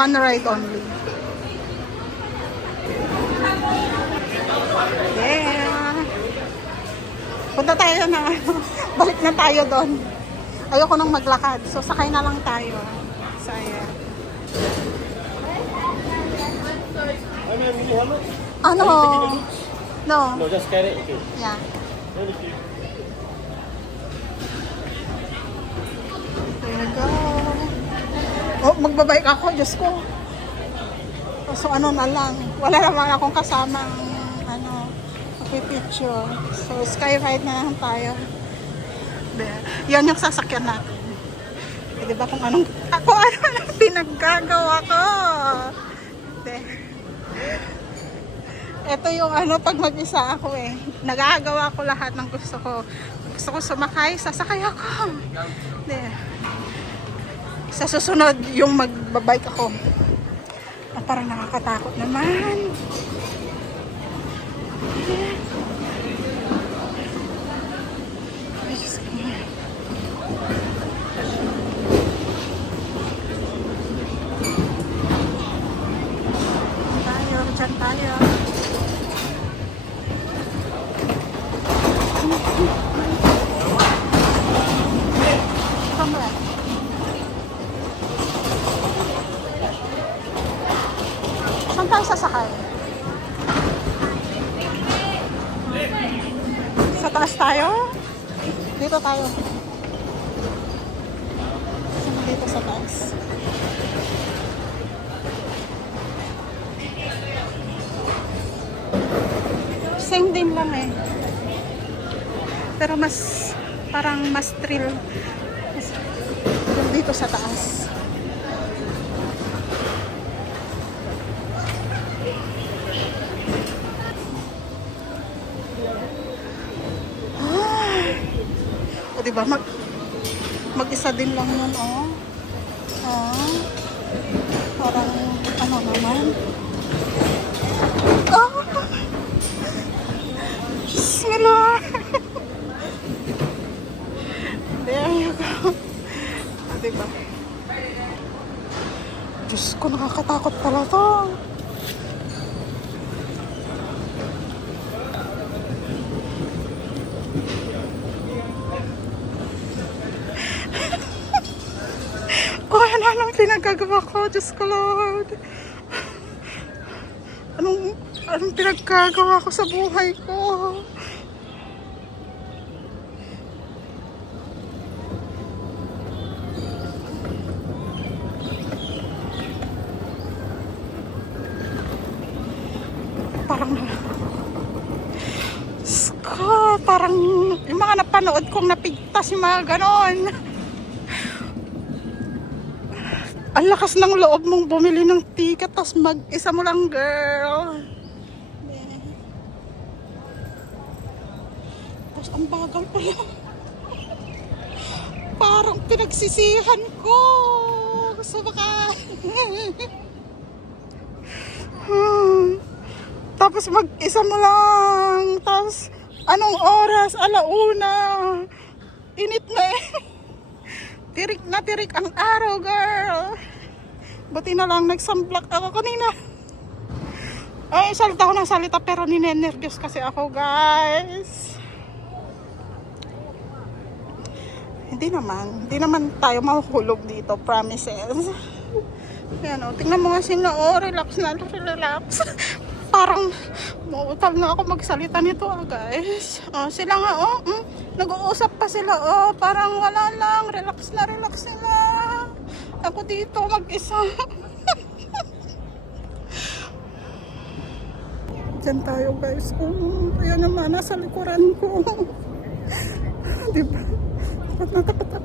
One ride only. Yeah. Punta tayo na. Balik na tayo doon. Ayoko nang maglakad. So, sakay na lang tayo. So, ayan. Ano? No. No, just carry. Okay. Yeah. There we go. Oh, magbabike ako. Diyos ko. So, ano na lang. Wala naman akong kasamang picture. So, skyride na lang tayo. Yan yung sasakyan natin. E, diba kung ano pinaggagawa ko. Ito yung pag mag-isa ako nagagawa ko lahat ng gusto ko. Gusto ko sumakay, sasakay ako. Sa susunod yung magbabike ako. Parang nakakatakot naman. Diyan tayo. Saan tayo sasakay? Sa taas tayo? Dito tayo. Dito sa taas. Same din lang pero parang mas thrill dito sa taas. O diba mag-isa din lang yun parang ano naman Lord. There you go. Diba? Diyos ko, nakakatakot pala to. Anong pinagagawa ko? Diyos ko, Lord. Anong pinagagawa ko sa buhay ko? Parang yung mga napanood kong napigtas yung mga ganon. Ang lakas ng loob mong bumili ng ticket tapos mag-isa mo lang, girl. Tapos ang bagal pala. Parang pinagsisihan ko. Gusto baka tapos mag-isa mo lang. Tapos anong oras? 1:00. Init na Tirik na tirik ang araw, girl. Buti na lang nag-sunblock ako kanina. Ay, salita ako ng salita pero ninenervyos kasi ako, guys. Hindi naman tayo mahuhulog dito, promises. Ayan tingnan mo nga sila, relax na, relax. Parang mautal na ako magsalita nito, guys. Sila nga, nag-uusap pa sila, parang wala lang, relax na sila. Ako dito, mag-isa. Diyan tayo, guys. Ayan naman, nasa likuran ko. Diba? Takot ako.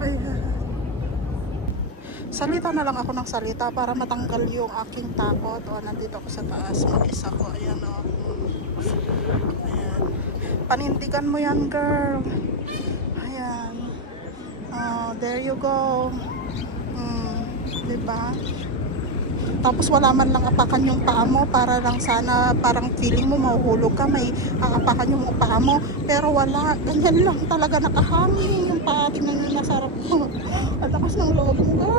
Ayan. Salita na lang ako ng salita para matanggal yung aking takot. Nandito ako sa taas, mag-isa ko. Ayan, Ayan. Panindigan mo yan, girl. Ayan. There you go. Diba? Tapos wala man lang apakan yung paa mo para lang sana parang feeling mo mahuhulog ka, may aapakan yung paa mo. Pero wala, ganyan lang talaga nakahangin yung paa. Tingnan nyo na sarap ko. At lakas ng loob mo.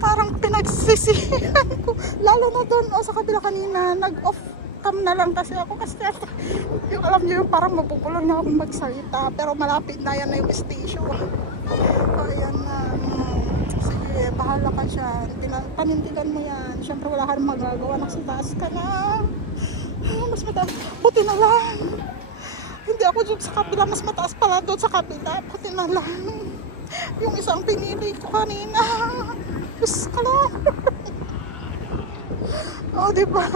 Parang pinagsisihan ko. Lalo na doon sa kabila kanina, nag-off cam na lang kasi ako kasi yung alam niyo yung parang mapupulang na akong magsalita pero malapit na yan na yung station. Ayan na. Sige, bahala ka dyan. Panindigan mo yan. Siyempre wala ka rin magagawa. Nasa taas ka na. Mas mataas. Buti na lang. Hindi ako dyan sa kabila. Mas mataas pala doon sa kabila. Buti na lang. Yung isang pinili ko kanina. Diyos ka lang. O, diba?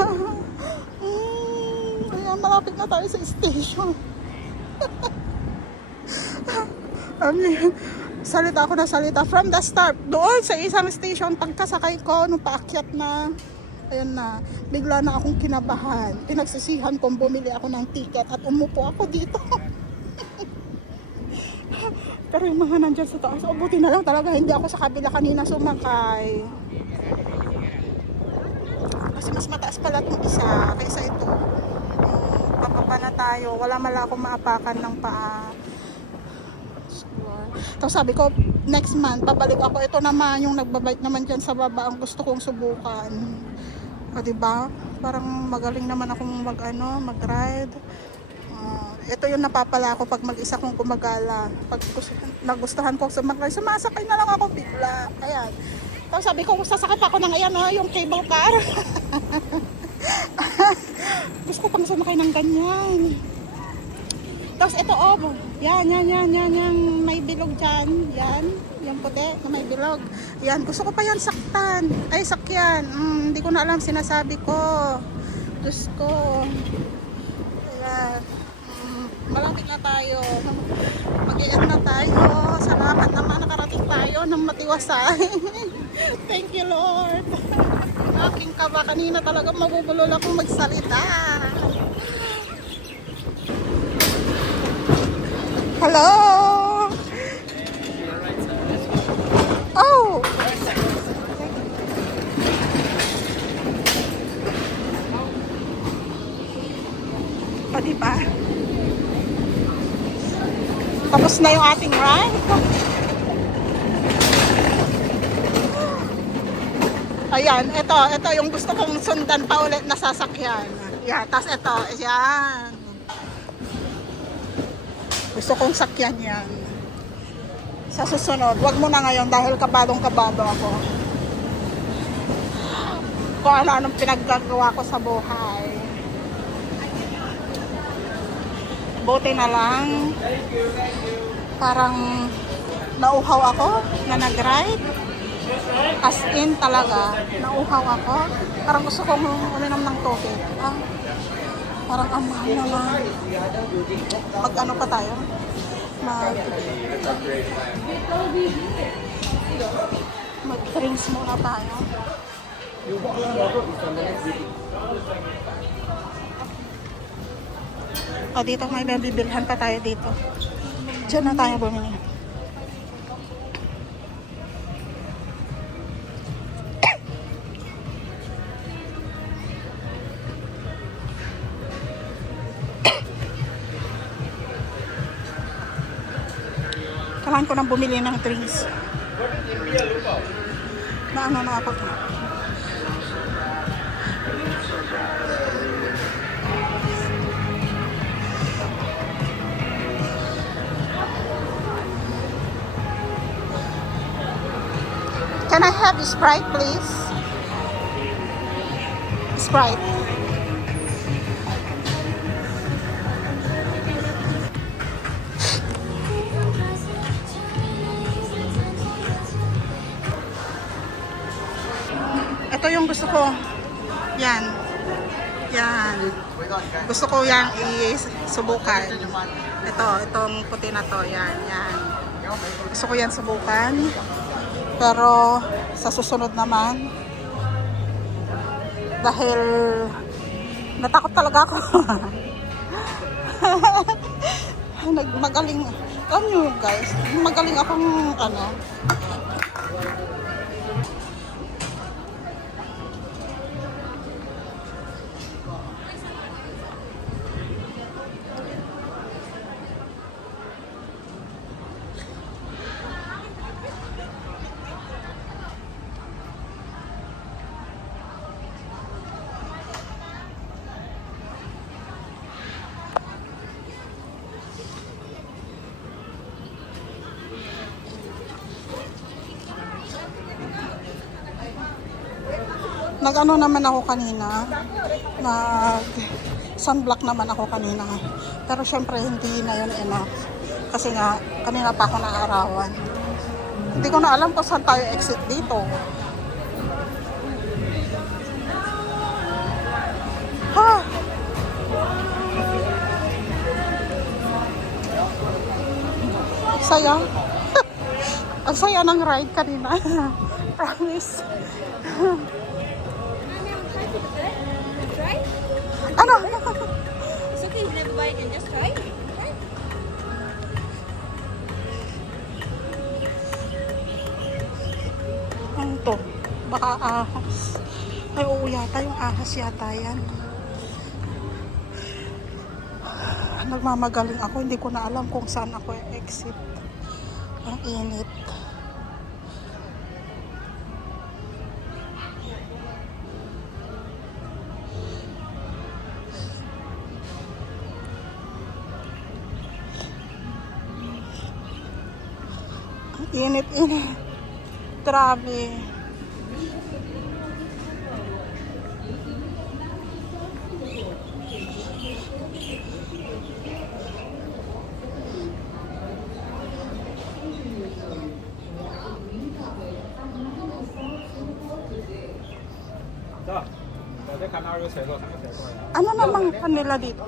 Ayan, malapit na tayo sa station. Salita ako na salita from the start. Doon sa isang station, pagkasakay ko, nung paakyat na, ayun na, bigla na akong kinabahan. Pinagsisihan kong bumili ako ng ticket at umupo ako dito. Pero yung mga nandyan sa taas, buti na lang talaga hindi ako sa kabila kanina sumakay. Kasi mas mataas pala itong isa kaysa ito. Papapa na tayo. Wala mala akong maapakan ng paa. Tapos sabi ko, next month, babalik ako. Ito naman, yung nagbabike naman dyan sa baba, ang gusto kong subukan. O, diba? Parang magaling naman akong mag-ride. Ito yung napapala ako pag mag-isa kong gumagala. Pag nagustuhan ko sumasakay na lang ako bigla. Ayan. Tapos sabi ko, sasakay pa ako ng yung cable car. Gusto ko pang sumakay ng ganyan. Tapos ito, yan, may bilog dyan. Yan, yung puti na may bilog. Yan, gusto ko pa yan sakyan. Hindi ko na alam sinasabi ko. Diyos ko. Ayan. Malapit na tayo. Mag-iit na tayo. Salamat naman nakarating tayo ng matiwasay. Thank you, Lord. Aking kaba kanina talaga mabubulol akong magsalita. Hello. Oh. O, diba? Tapos na yung ating ride. Ayan, ito yung gusto kong sundan pa ulit na sasakyan. Yan, tapos ito, yan. Gusto kong sakyan yan. Sa susunod, wag mo na ngayon dahil kabadong-kabado ako. Kung ano-anong pinaggagawa ko sa buhay. Buti na lang, parang nauhaw ako na nag-ride. As in talaga, nauhaw ako. Parang gusto kong uminom ng tubig. Parang mahal naman. Mag-ano pa tayo? Mag-drinks muna tayo. Dito may bibilhan pa tayo dito. Diyan na tayo bumili. Kailangan ko nang bumili ng drinks. Na ako. Can I have Sprite, please? Sprite. Ito yung gusto ko. Yan. Gusto ko yan isubukan. Itong puti na to. Yan. Gusto ko yan subukan. Pero sa susunod naman, dahil natakot talaga ako. Magaling, alam nyo guys, magaling akong Nag-ano naman ako kanina. Nag sunblock naman ako kanina. Pero syempre hindi na yun enough. Kasi nga, kanina pa ako naarawan. Hindi ko na alam kung saan tayo exit dito. Ha! Saya. Ang saya ng ride kanina. Promise. Try? Ano? It's okay, you never buy it and just try. Try. Ano to? Baka ahas. Ay, oo yata. Yung ahas yata yan. Nagmamagaling ako. Hindi ko na alam kung saan ako exit. Ang init. Ang init. Grabe. Ano namang kanila dito?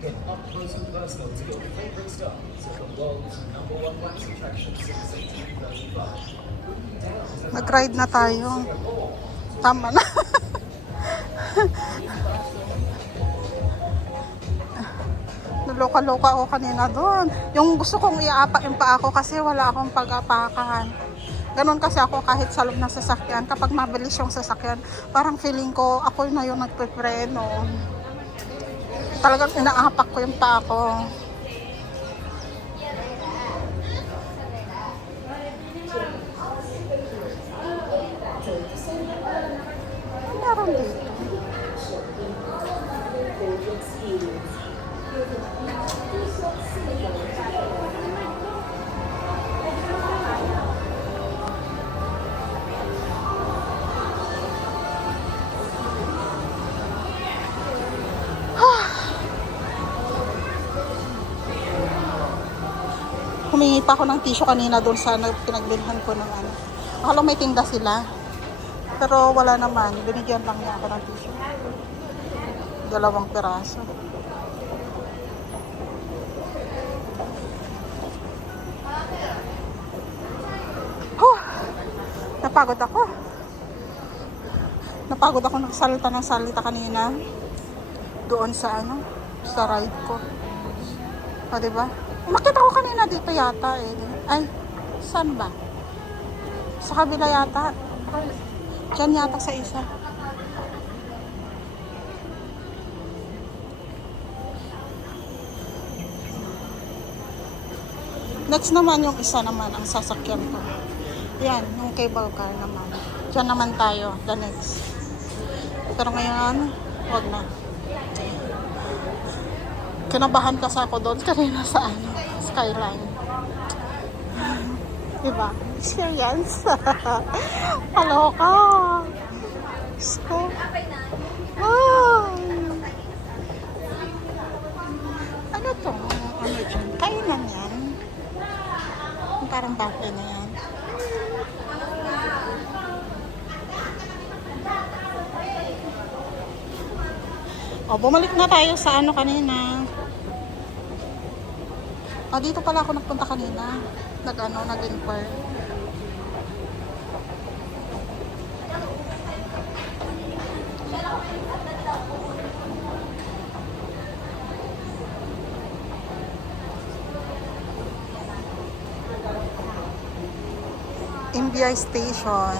Get up close and personal to your favorite stars at the world's #1 wax attraction since 1835. Nag-ride na tayo. Tama na. Naloka-loka ako kanina doon. Yung gusto kong iapak yung paa ko kasi wala akong pag-apakan. Ganon kasi ako kahit sa loob ng sasakyan. Kapag mabilis yung sasakyan, parang feeling ko ako na yung nagpipreno. Talagang inaapak ko yung paa ko. Meron dito. Humingi pa ako ng tissue kanina doon sa pinagbilhan ko ng ano. Akala may tinda sila. Pero wala naman. Binigyan lang niya ako ng tissue. 2 piraso. Napagod ako. Napagod ako nagsalita ng salita kanina. Doon sa ano, sa ride ko. O, diba? Makita ko kanina dito yata eh. Ay, saan ba? Sa kabila yata. Diyan yata sa isa. Next naman yung isa naman ang sasakyan ko. Yan, yung cable car naman. Diyan naman tayo, the next. Pero ngayon, wag na. Kinabahan kasi ako doon kanina sa ano, Skyline. Diba? Experience. Kaloka. So, ano to? Ano dyan? Kainan yan. Parang buffet na yan. O, bumalik na tayo sa ano kanina. Dito pala ako nagpunta kanina. Nag-inquire. MBI Station.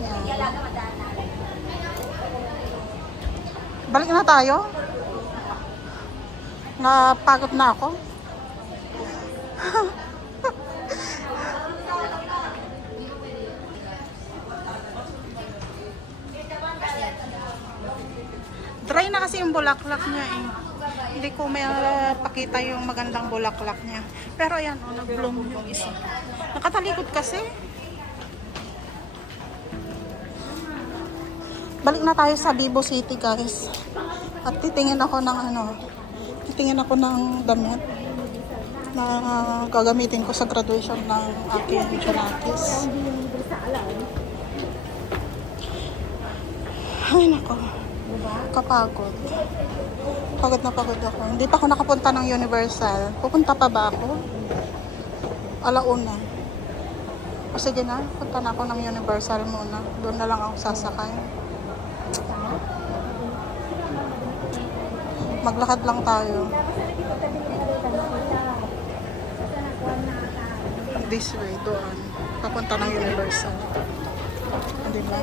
Yan. Balik na tayo. Napagod na ako. Dry na kasi yung bulaklak niya eh. Hindi ko may pakita yung magandang bulaklak niya. Pero ayan, oh, nag-bloom yung isa. Nakatalikod kasi. Balik na tayo sa Vivo City, guys. At titingin ako ng damit na gagamitin ko sa graduation ng aking Janakis. Ay, nako. Kapagod. Pagod na pagod ako. Hindi pa ako nakapunta ng Universal. Pupunta pa ba ako? Alauna. O sige na, punta na ako ng Universal muna. Doon na lang ako sasakay. Maglakad lang tayo. This way, doon. Papunta ng Universal. Diba?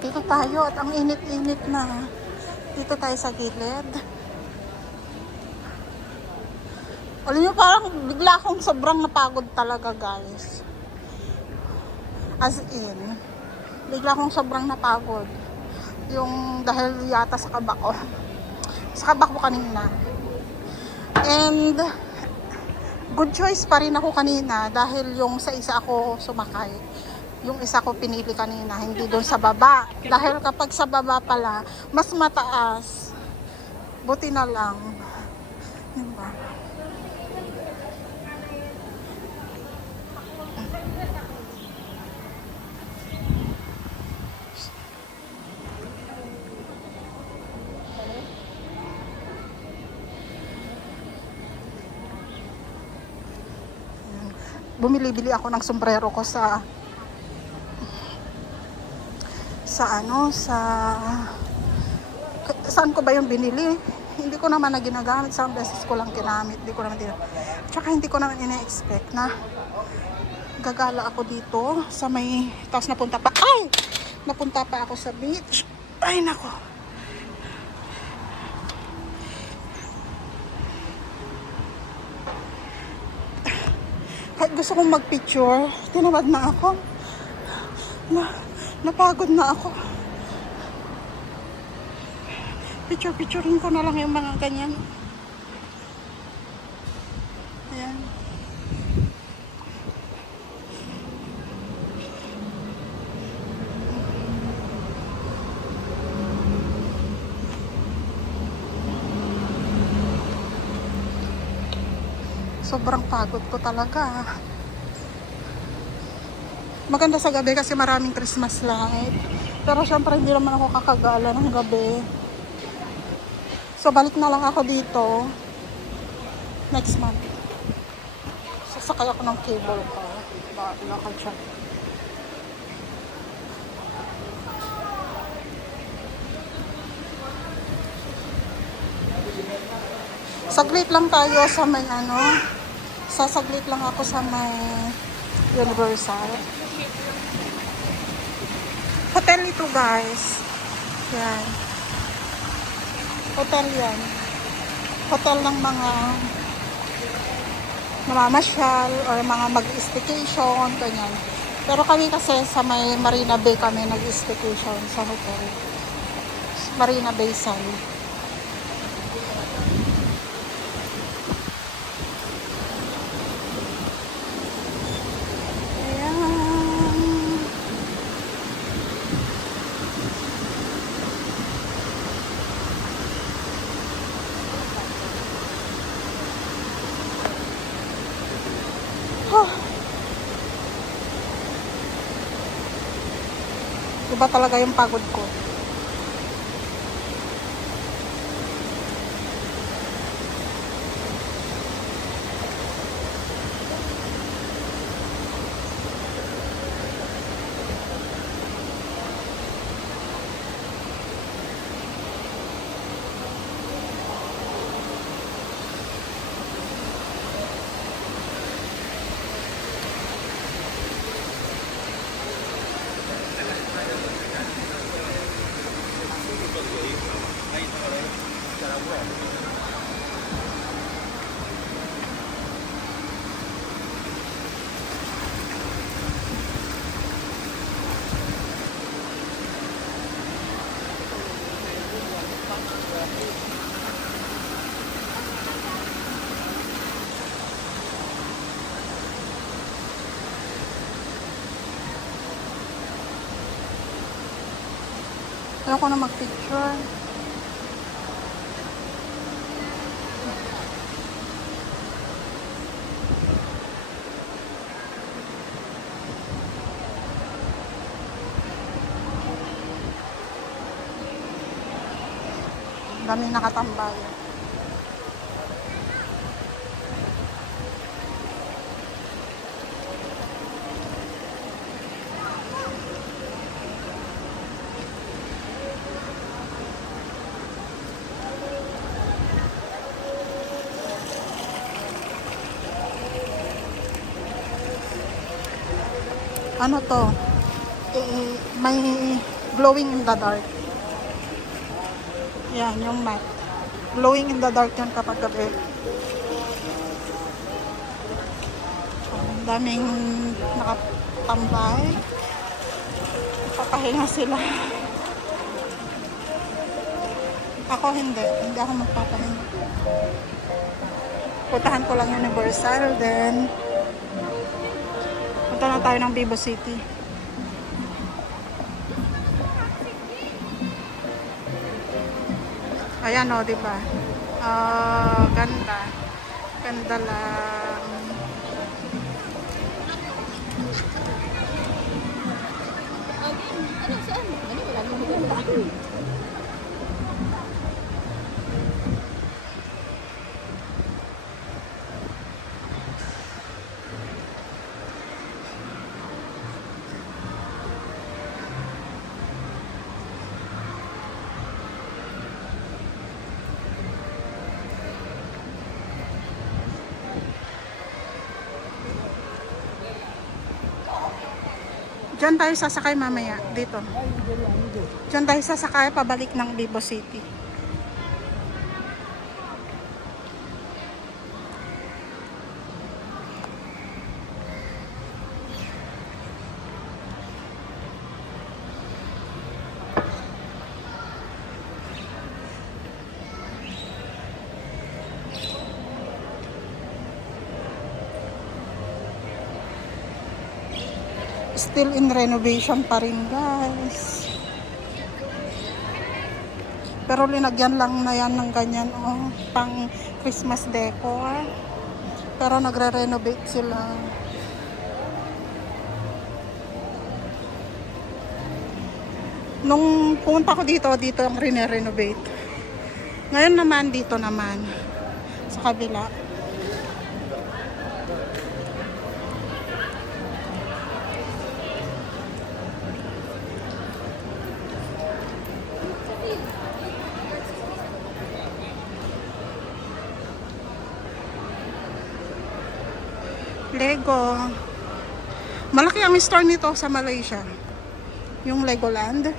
Dito tayo at ang init-init na. Dito tayo sa gilid. Alam niyo, parang bigla akong sobrang napagod talaga, guys. As in, bigla akong sobrang napagod. Yung dahil yata sa kaba ko. Sa kaba ko kanina. And good choice pa rin ako kanina dahil yung sa isa ako sumakay. Yung isa ko pinili kanina, hindi doon sa baba. Dahil kapag sa baba pala, mas mataas. Buti na lang. Diba? Bumili-bili ako ng sombrero ko sa saan ko ba yung binili? Hindi ko naman na ginagamit, isang beses ko lang ginamit, hindi ko naman tsaka hindi ko naman ina-expect na gagala ako dito sa may, tapos napunta pa ako sa beach. Ay nako, kahit gusto kong magpicture, tinamad na ako. Napagod na ako. Picturein ko na lang yung mga ganyan. Ayan. Sobrang pagod ko talaga. Maganda sa gabi kasi maraming Christmas light. Pero syempre hindi naman ako kakagala ng gabi. So balik na lang ako dito next month. Sasakay ako ng cable car. Lakad siya. Saglit lang tayo sa may sasaglit lang ako sa may Universal. Hotel ito, guys. Yan. Hotel yan. Hotel ng mga namamasyal or mga mag-staycation, ganyan. Pero kami kasi sa may Marina Bay kami nag-staycation sa hotel. Marina Bay Sun. Iba talaga yung pagod ko. Ayoko na mag-picture. Dami nakatambay. Ano to? May glowing in the dark. Yan, yung mat. Glowing in the dark yun kapag gabi. Ang daming nakatambay. Papahinga sila. Ako hindi. Hindi ako magpapahinga. Puntahan ko lang Universal. Then, punta na tayo ng Vivo City. Ayan o, diba? Ganda. Ganda lang. Ano, saan? Ano, wala nang maganda. Diyan tayo sasakay mamaya. Dito. Diyan tayo sasakay pabalik ng Vivo City. Still in renovation pa rin, guys. Pero linagyan lang na yan ng ganyan, oh, pang Christmas decor. Pero nagre-renovate sila. Nung pumunta ko dito ang rene-renovate. Ngayon naman, dito naman. Sa kabila. Lego. Malaki ang store nito sa Malaysia. Yung Legoland.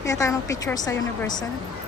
Kaya tayo mag-picture sa Universal.